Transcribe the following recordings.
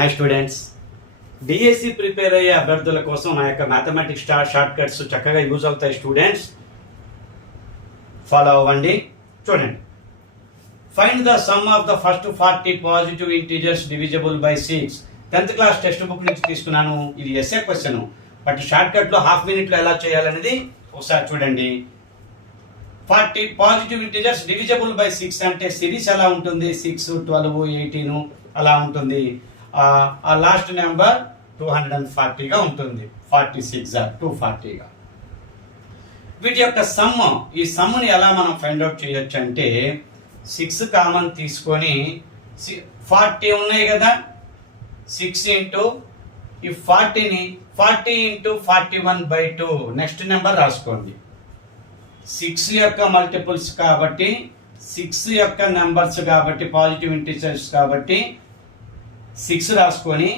Hi students, DSC prepare అయ్యే అభ్యర్థుల కోసం నా యొక్క మ్యాథమెటిక్స్ షార్ట్ కట్స్ చక్కగా యూజ్ అవుతాయి. స్టూడెంట్స్ ఫాలో అవ్వండి. చూడండి, find the sum of the first 40 positive integers divisible by 6. 10th class text book నుంచి తీసుకున్నాను. ఇది SA question, but short cut లో హాఫ్ మినిట్ లో ఎలా చేయాలనేది ఒకసారి చూడండి. 40 పాజిటివ్ ఇంటీజర్స్ డివిజిబుల్ బై 6 అంటే సిరీస్ ఎలా ఉంటుంది? 6, 12, 18 అలా ఉంటుంది. ఆ లాస్ట్ నెంబర్ 240 గా ఉంటుంది. 46 240 గా. వీటి యొక్క సమ్, ఈ సమ్ని ఎలా మనం ఫైండ్ అవుట్ చేయొచ్చు అంటే 6 కామన్ తీసుకొని 40 ఉన్నాయి కదా, 6 ఇంటూ ఈ 40ని 40 ఇంటూ 41/2 నెక్స్ట్ నెంబర్ రాసుకోండి. 6 యొక్క మల్టిపుల్స్ కాబట్టి 6 యొక్క నెంబర్స్ కాబట్టి పాజిటివ్ ఇంటీజర్స్ కాబట్టి 6 రాసుకొని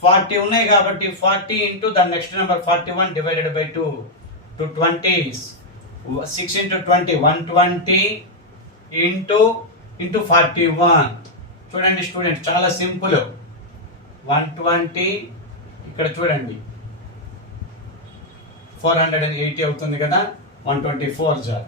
40 ఉన్నాయి కాబట్టి 40 ఇంటూ దాని next number 41 divided by 2 20. 6 into 20 120 into 41. చూడండి స్టూడెంట్, చాలా సింపుల్. 120 ఇక్కడ చూడండి 480 అవుతుంది కదా. 124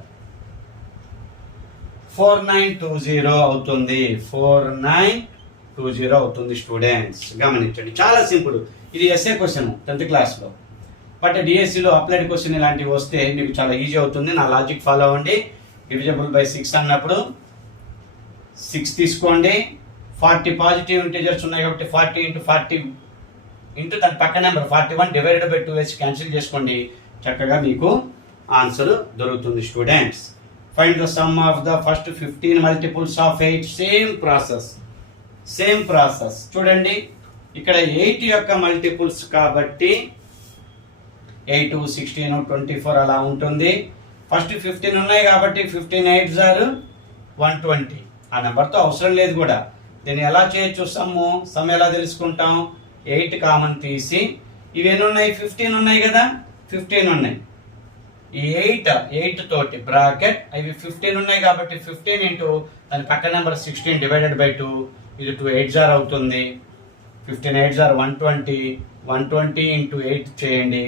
4920 అవుతుంది. 4920 అవుతుంది. స్టూడెంట్స్ గమనించండి, చాలా సింపుల్. ఇది ఎస్ఏ క్వశ్చన్ 10th క్లాస్లో, బట్ డిఎస్సిలో అప్లైడ్ క్వశ్చన్ ఇలాంటివి వస్తే మీకు చాలా ఈజీ అవుతుంది. నా లాజిక్ ఫాలో అవ్వండి. డివిజిబుల్ బై 6 అన్నప్పుడు 6 తీసుకోండి. 40 పాజిటివ్ ఇంటీజర్స్ ఉన్నాయి కాబట్టి 40 ఇంటూ 40 ఇంటూ దాని పక్క నెంబర్ 41 డివైడెడ్ బై 2 వేసి క్యాన్సిల్ చేసుకోండి. చక్కగా మీకు ఆన్సర్ దొరుకుతుంది. Students find the sum of the first 15 multiples of 8. Same process చూడండి. ఇక్కడ 8 యొక్క మల్టిపుల్స్ కాబట్టి 8, 16, 24 అలా ఉంటుంది. ఫస్ట్ 15 ఉన్నాయి కాబట్టి 15 8s 120. ఆ నెంబర్తో అవసరం లేదు కూడా. దీన్ని ఎలా చేయొచ్చు? సమ్ ఎలా తెలుసుకుంటాం? 8 కామన్ తీసి ఇవి ఎన్ని ఉన్నాయి? 15 ఉన్నాయి కదా, 15 ఉన్నాయి. ఈ 8 తోటి బ్రాకెట్ ఇవి 15 ఉన్నాయి కాబట్టి 15 ఇంటూ దాని పక్క నెంబర్ 16 డివైడెడ్ బై 2. ఇది 2 8s అవుతుంది. 15 8s 120. 120 ఇంటూ 8 చేయండి,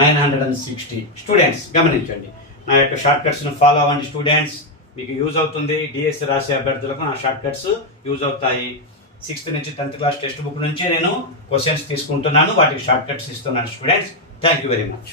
960. స్టూడెంట్స్ గమనించండి, నా యొక్క షార్ట్ కట్స్ ఫాలో అవ్వండి. స్టూడెంట్స్ మీకు యూజ్ అవుతుంది. డిఎస్సి రాసే అభ్యర్థులకు నా షార్ట్ కట్స్ యూజ్ అవుతాయి. 6th నుంచి 10th క్లాస్ టెక్స్ట్ బుక్ నుంచి నేను క్వశ్చన్స్ తీసుకుంటున్నాను, వాటికి షార్ట్ కట్స్ ఇస్తున్నాను. Students thank you very much.